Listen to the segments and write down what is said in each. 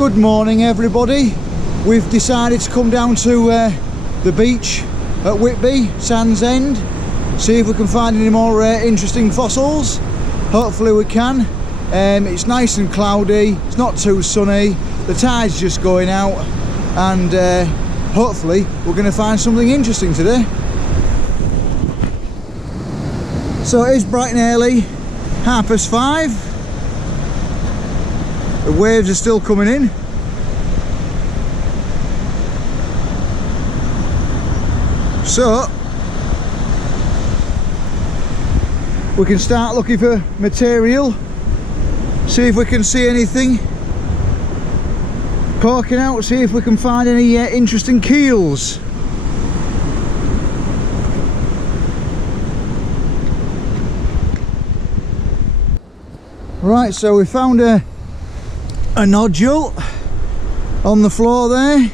Good morning everybody. We've decided to come down to the beach at Whitby, Sandsend, see if we can find any more interesting fossils. Hopefully we can. It's nice and cloudy, it's not too sunny, the tide's just going out, and hopefully we're going to find something interesting today. So it is bright and early, 5:30. The waves are still coming in. So we can start looking for material, see if we can see anything poking out, see if we can find any interesting keels. Right, so we found a nodule on the floor there.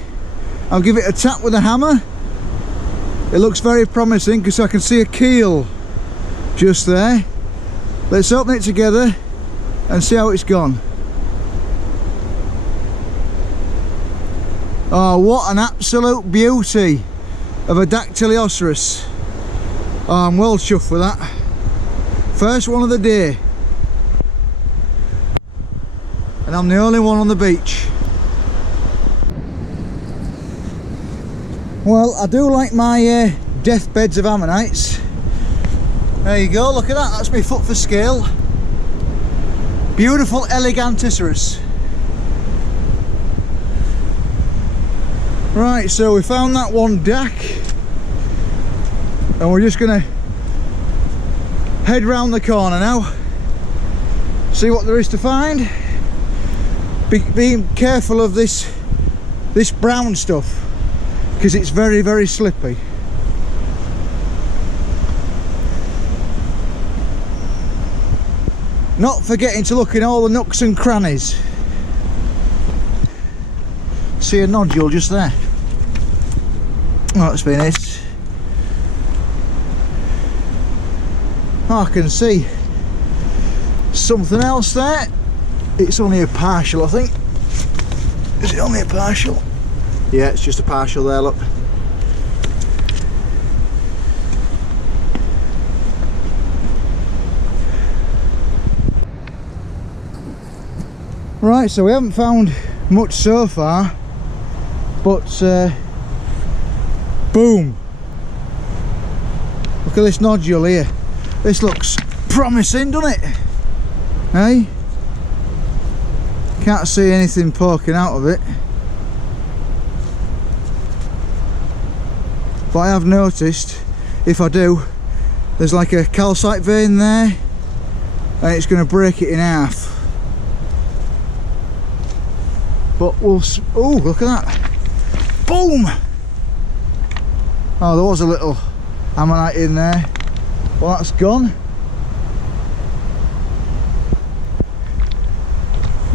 I'll give it a tap with a hammer. It looks very promising because I can see a keel just there. Let's open it together and see how it's gone. Oh, what an absolute beauty of a Dactylioceras. Oh, I'm well chuffed with that. First one of the day. And I'm the only one on the beach. Well, I do like my deathbeds of ammonites. There you go, look at that, that's my foot for scale. Beautiful Eleganticeras. Right, so we found that one Dac, and we're just gonna head round the corner now, see what there is to find. Being careful of this brown stuff because it's very, very slippy. Not forgetting to look in all the nooks and crannies. See a nodule just there. Oh, it's been it. Oh, I can see something else there. It's only a partial, I think. Is it only a partial? Yeah, it's just a partial there, look. Right, so we haven't found much so far, but boom! Look at this nodule here. This looks promising, doesn't it? Hey? Can't see anything poking out of it, but I have noticed, if I do, there's like a calcite vein there and it's going to break it in half. But we'll... oh, look at that! Boom! Oh, there was a little ammonite in there. Well, that's gone.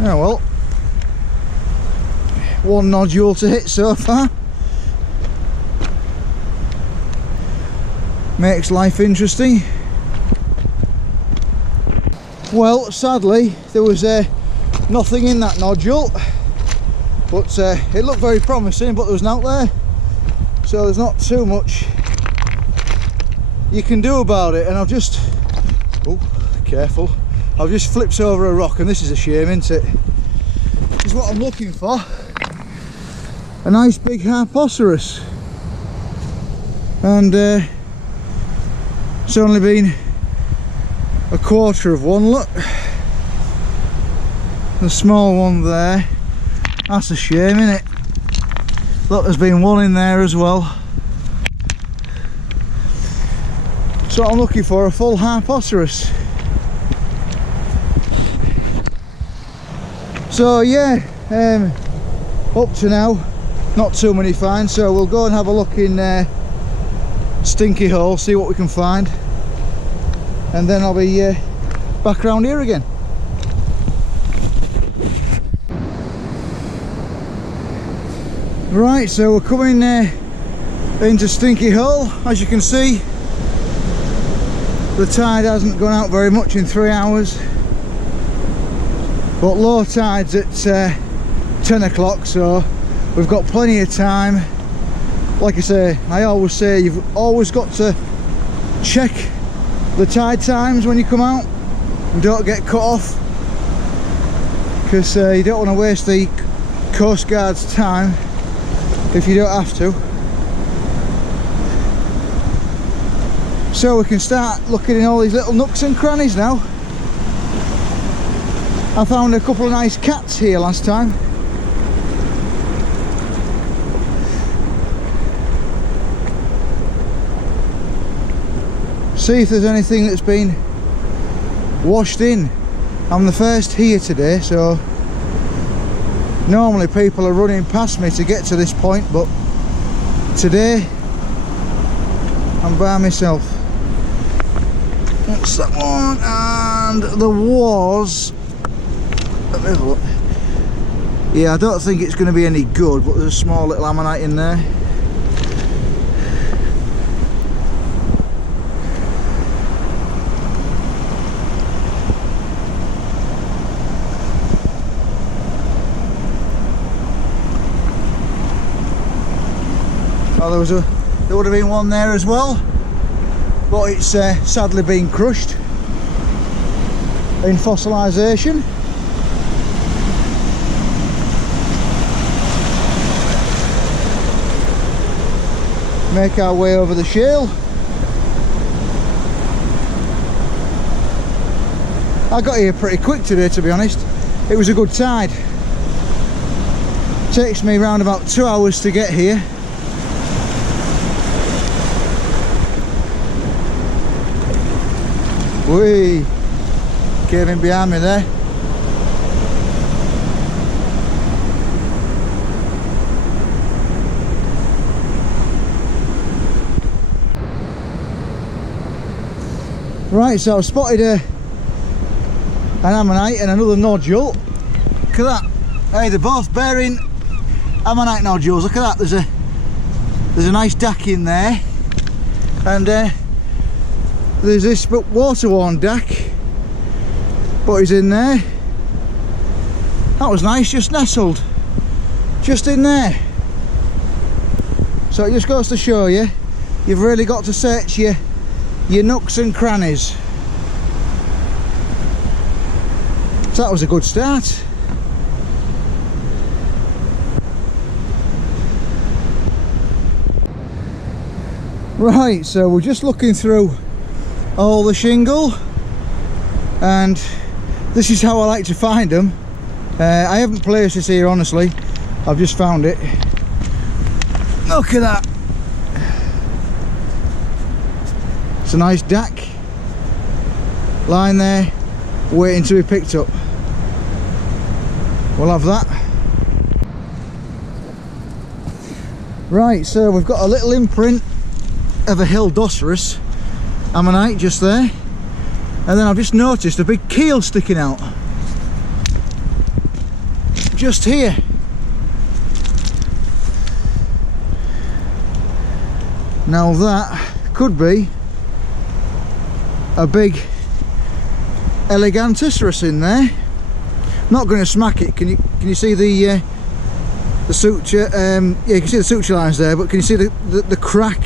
Oh well, one nodule to hit so far. Makes life interesting. Well, sadly there was nothing in that nodule, but it looked very promising, but there was nothing out there, so there's not too much you can do about it. And I've just, oh, careful, I've just flipped over a rock, and this is a shame, isn't it? This is what I'm looking for. A nice big Harpoceras. And it's only been a quarter of one, look. The small one there. That's a shame, isn't it? Look, there's been one in there as well. So I'm looking for a full Harpoceras. So yeah, up to now, not too many finds, so we'll go and have a look in Stinky hole, see what we can find, and then I'll be back around here again. Right, so we're coming into Stinky hole. As you can see, the tide hasn't gone out very much in 3 hours, but low tides at 10 o'clock, so we've got plenty of time. Like I always say, you've always got to check the tide times when you come out and don't get cut off, because you don't want to waste the Coast Guard's time if you don't have to. So we can start looking in all these little nooks and crannies now. I found a couple of nice cats here last time. See if there's anything that's been washed in. I'm the first here today, so normally people are running past me to get to this point, but today I'm by myself. That's that one, and there was, let me have a look. Yeah, I don't think it's going to be any good, but there's a small little ammonite in there. Oh, there would have been one there as well, but it's sadly been crushed in fossilisation. Make our way over the shale. I got here pretty quick today, to be honest. It was a good tide. Takes me around about 2 hours to get here. Whee! Came in behind me there. Right, so I've spotted an ammonite and another nodule. Look at that. Hey, they're both bearing ammonite nodules. Look at that. There's a nice dac in there, and there's this water-worn dac, but he's in there. That was nice, just nestled, just in there. So it just goes to show you, you've really got to search your nooks and crannies. So that was a good start. Right, so we're just looking through all the shingle, and this is how I like to find them. I haven't placed this here, honestly. I've just found it. Look at that. It's a nice dac lying there waiting to be picked up. We'll have that. Right, so we've got a little imprint of a Hildoceras ammonite just there, and then I've just noticed a big keel sticking out just here. Now that could be a big Eleganticeras in there. Not going to smack it. Can you see the suture? Yeah, you can see the suture lines there, but can you see the crack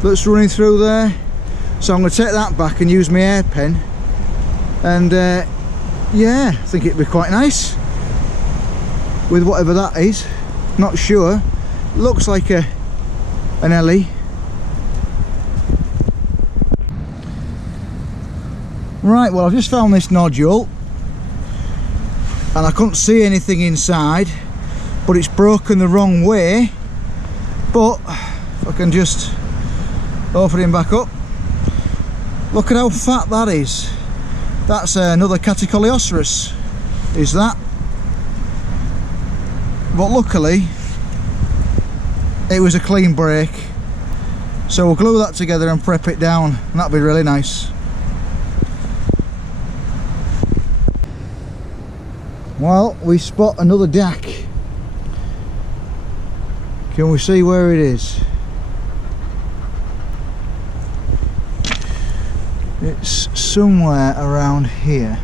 that's running through there? So I'm going to take that back and use my hairpin, and yeah, I think it'd be quite nice with whatever that is. Not sure. Looks like an Ellie. Right, well, I've just found this nodule and I couldn't see anything inside, but it's broken the wrong way. But if I can just open him back up, look at how fat that is. That's another Cattycoleoceras, is that. But luckily it was a clean break, so we'll glue that together and prep it down, and that'll be really nice. Well, we spot another dac. Can we see where it is? It's somewhere around here.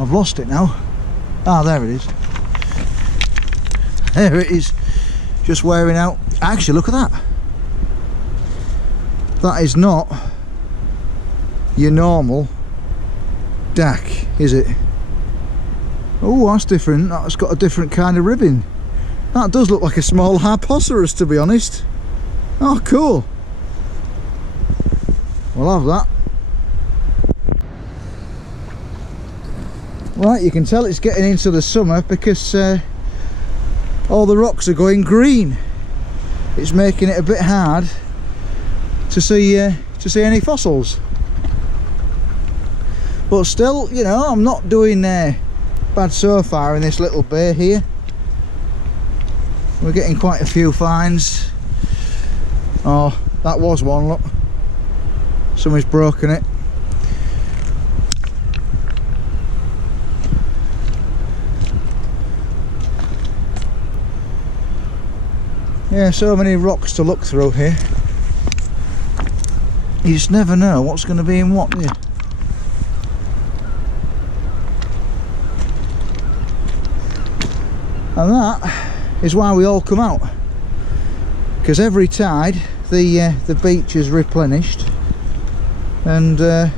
I've lost it now. Ah, there it is. There it is, just wearing out. Actually, look at that. That is not your normal DAC, is it? Oh, that's different. That's got a different kind of ribbing. That does look like a small Harposaurus, to be honest. Oh, cool. We'll have that. Right, you can tell it's getting into the summer because all the rocks are going green. It's making it a bit hard to see any fossils. But still, you know, I'm not doing bad so far in this little bay here. We're getting quite a few finds. Oh, that was one, look. Somebody's broken it. Yeah, so many rocks to look through here. You just never know what's going to be in what, do you? And that is why we all come out, because every tide the beach is replenished, and they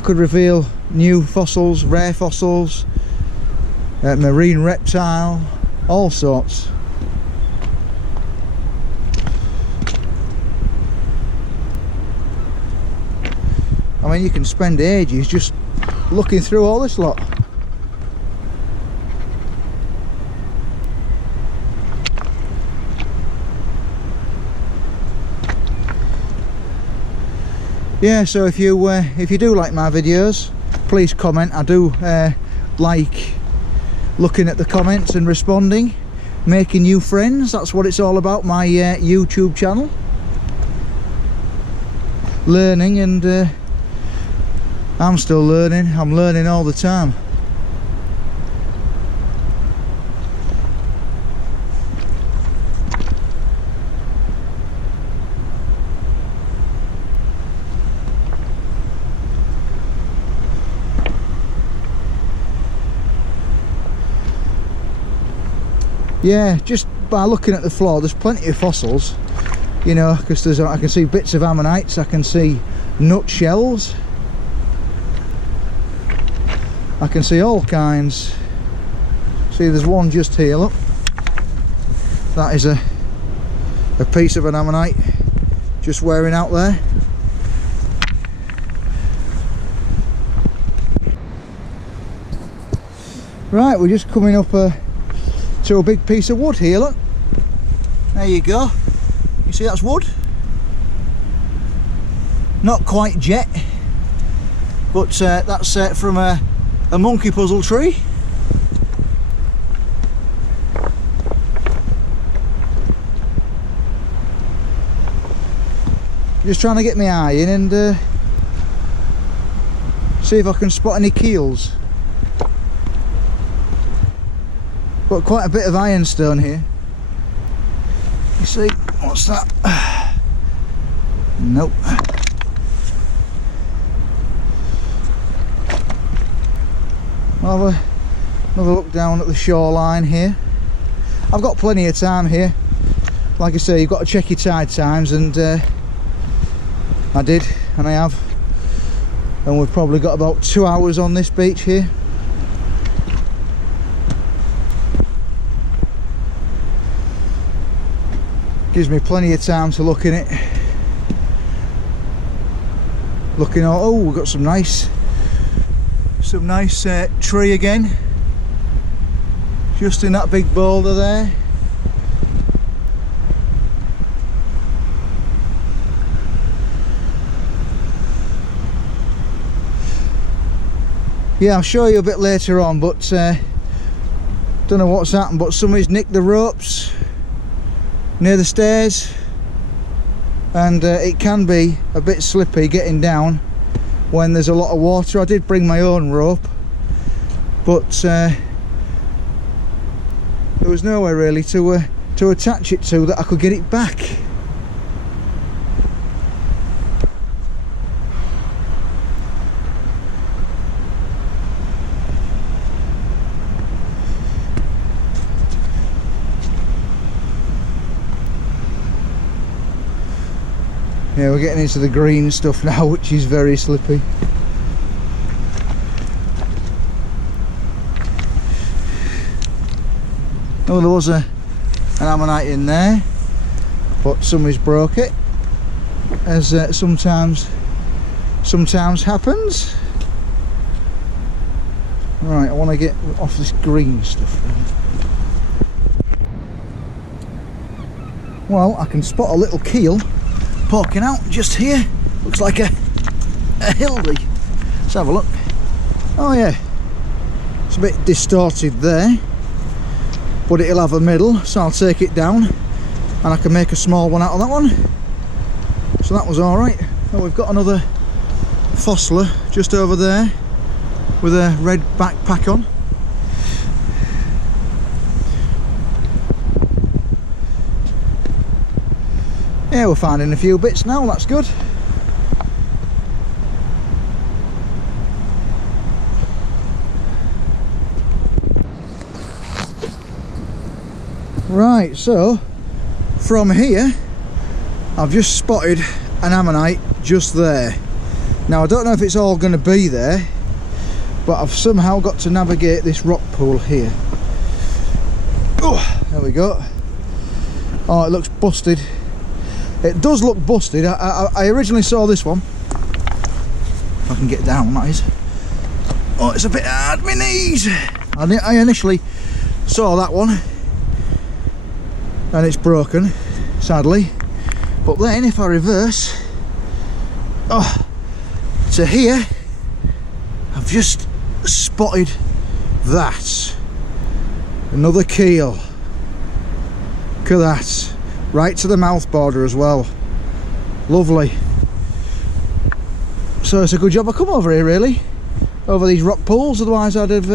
could reveal new fossils, rare fossils, marine reptile, all sorts. I mean, you can spend ages just looking through all this lot. Yeah, so if you do like my videos, please comment. I do like looking at the comments and responding, making new friends. That's what it's all about, my YouTube channel. Learning, and I'm still learning. I'm learning all the time. Yeah, just by looking at the floor, there's plenty of fossils, you know, because I can see bits of ammonites, I can see nutshells, I can see all kinds. See, there's one just here, look. That is a piece of an ammonite just wearing out there. Right, we're just coming up to a big piece of wood here, look. There you go. You see that's wood? Not quite jet, but that's from a monkey puzzle tree. Just trying to get my eye in and see if I can spot any keels. Got quite a bit of ironstone here. You see, what's that? Nope. I'll have another look down at the shoreline here. I've got plenty of time here. Like I say, you've got to check your tide times, and I did, and I have. And we've probably got about 2 hours on this beach here. Gives me plenty of time to look in it. Looking all, oh, we've got some nice tree again, just in that big boulder there. Yeah, I'll show you a bit later on, but don't know what's happened, but somebody's nicked the ropes near the stairs, and it can be a bit slippy getting down when there's a lot of water. I did bring my own rope, but there was nowhere really to attach it to that I could get it back. Yeah, we're getting into the green stuff now, which is very slippy. Oh, there was an ammonite in there, but somebody's broke it, as sometimes happens. Right, I want to get off this green stuff then. Well, I can spot a little keel poking out just here. Looks like a hildy. Let's have a look. Oh yeah, it's a bit distorted there, but it'll have a middle, so I'll take it down and I can make a small one out of that one. So that was alright. Oh, we've got another fossler just over there with a red backpack on. Yeah, we're finding a few bits now, that's good. Right, so from here I've just spotted an ammonite just there. Now I don't know if it's all going to be there, but I've somehow got to navigate this rock pool here. Oh, there we go. Oh, it looks busted. It does look busted. I originally saw this one. If I can get down, that is. Oh, it's a bit hard, my knees. I initially saw that one and it's broken, sadly. But then if I reverse, oh, to here, I've just spotted that. Another keel. Look at that. Right to the mouth border as well. Lovely. So it's a good job I come over here, really, over these rock pools, otherwise I'd have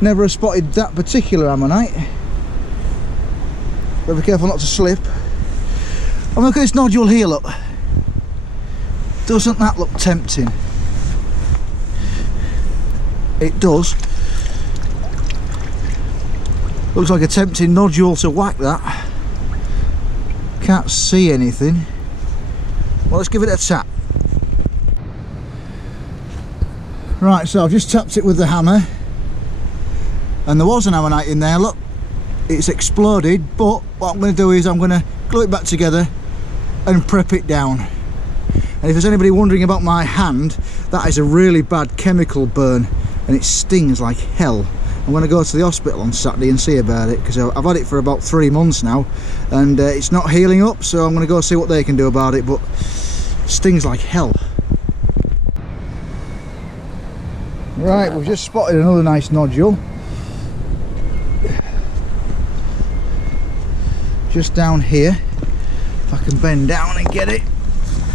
never have spotted that particular ammonite. But be careful not to slip. And look at this nodule here, look. Doesn't that look tempting? It does. Looks like a tempting nodule to whack that. Can't see anything. Well, let's give it a tap. Right, so I've just tapped it with the hammer and there was an ammonite in there, look. It's exploded, but what I'm going to do is I'm going to glue it back together and prep it down. And if there's anybody wondering about my hand, that is a really bad chemical burn and it stings like hell. I'm going to go to the hospital on Saturday and see about it, because I've had it for about 3 months now and it's not healing up, so I'm going to go see what they can do about it, but it stings like hell. Right, we've just spotted another nice nodule. Just down here. If I can bend down and get it.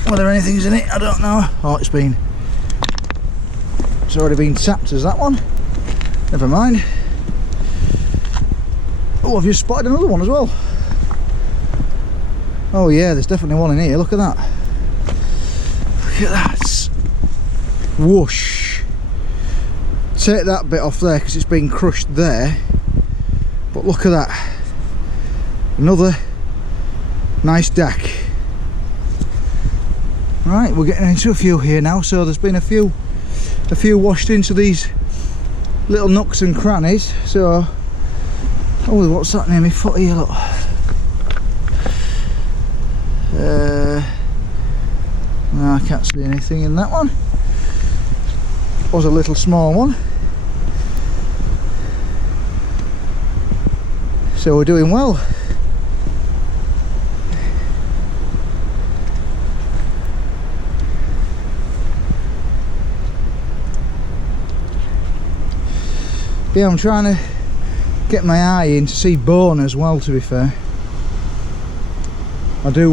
Whether anything's in it, I don't know. Oh, it's already been tapped as that one. Never mind. Oh, I've just spotted another one as well. Oh yeah, there's definitely one in here. Look at that. Look at that. Whoosh. Take that bit off there because it's been crushed there. But look at that. Another nice dack. Right, we're getting into a few here now. So there's been a few washed into these little nooks and crannies. So, oh, what's that near my foot here? Look. No, I can't see anything in that one. Was a little small one. So we're doing well. Yeah, I'm trying to get my eye in to see bone as well, to be fair. I do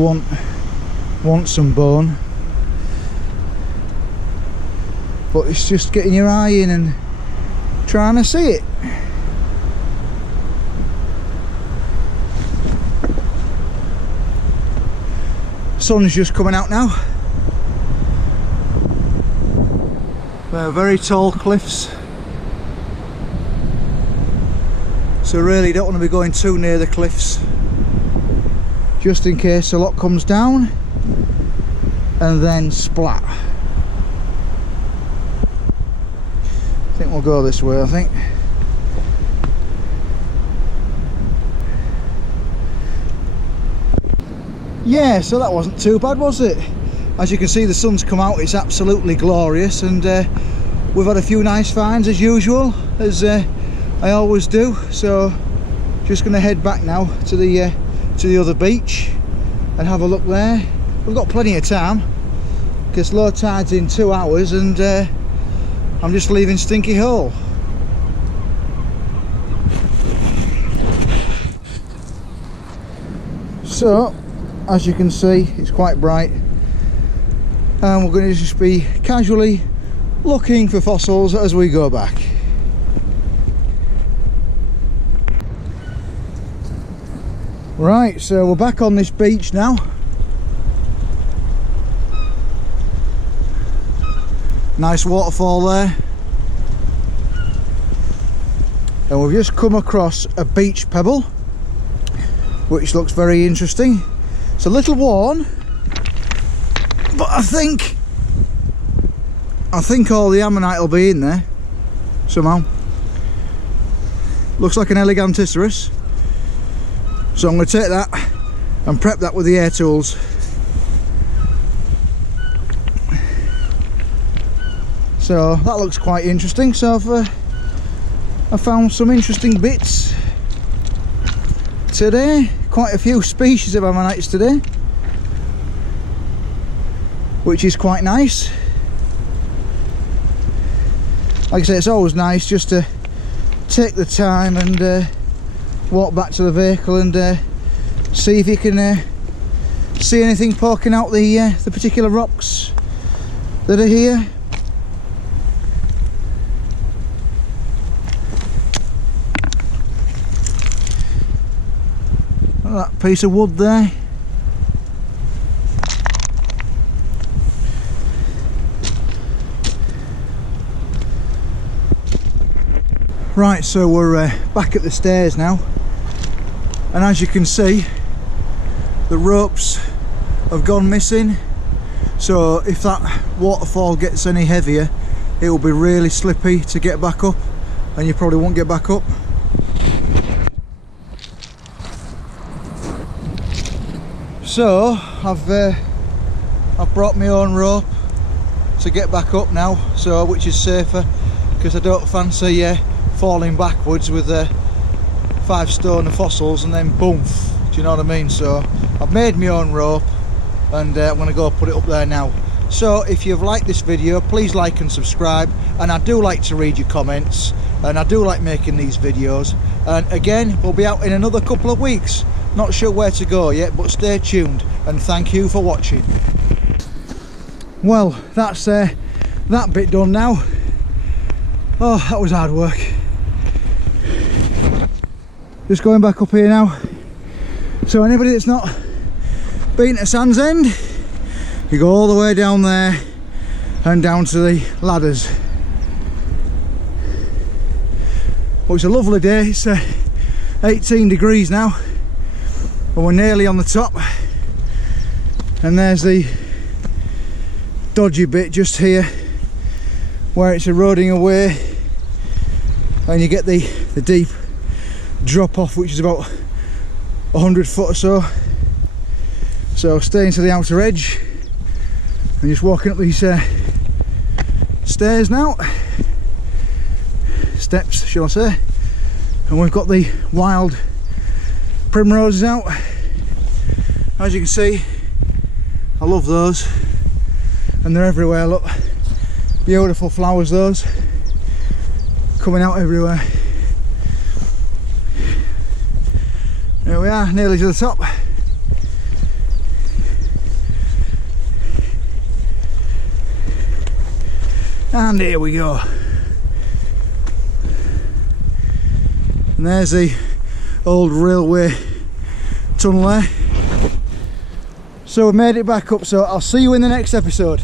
want some bone, but it's just getting your eye in and trying to see it. Sun's just coming out now. They're very tall cliffs, so really don't want to be going too near the cliffs, just in case a lot comes down. and then splat. I think we'll go this way, I think. Yeah, so that wasn't too bad, was it? As you can see, the sun's come out, it's absolutely glorious, and we've had a few nice finds as usual, as I always do. So just going to head back now to the other beach and have a look there. We've got plenty of time because low tide's in 2 hours, and I'm just leaving Stinky Hole. So as you can see, it's quite bright, and we're going to just be casually looking for fossils as we go back. Right, so we're back on this beach now. Nice waterfall there, and we've just come across a beach pebble which looks very interesting. It's a little worn, but I think all the ammonite will be in there somehow. Looks like an Eleganticeras, so I'm going to take that and prep that with the air tools. So that looks quite interesting. So I've found some interesting bits today. Quite a few species of ammonites today, which is quite nice. Like I say, it's always nice just to take the time and walk back to the vehicle and see if you can see anything poking out the particular rocks that are here. That piece of wood there. Right, so we're back at the stairs now, and as you can see, the ropes have gone missing. So if that waterfall gets any heavier, it will be really slippy to get back up, and you probably won't get back up. So I've brought my own rope to get back up now, so which is safer, because I don't fancy falling backwards with 5 stone of fossils and then boom. Do you know what I mean? So I've made my own rope, and I'm going to go put it up there now. So if you've liked this video, please like and subscribe, and I do like to read your comments, and I do like making these videos. And again, we'll be out in another couple of weeks. Not sure where to go yet, but stay tuned, and thank you for watching. Well, that's that bit done now. Oh, that was hard work. Just going back up here now. So anybody that's not been to Sandsend, you go all the way down there and down to the ladders. Well, it's a lovely day. It's 18 degrees now, and we're nearly on the top, and there's the dodgy bit just here where it's eroding away, and you get the deep drop off, which is about 100 foot or so. So staying to the outer edge and just walking up these stairs now, steps shall I say, and we've got the wild primroses out. As you can see, I love those, and they're everywhere. Look, beautiful flowers, those coming out everywhere. There we are, nearly to the top. And here we go. And there's the old railway tunnel there. So we made it back up, so I'll see you in the next episode.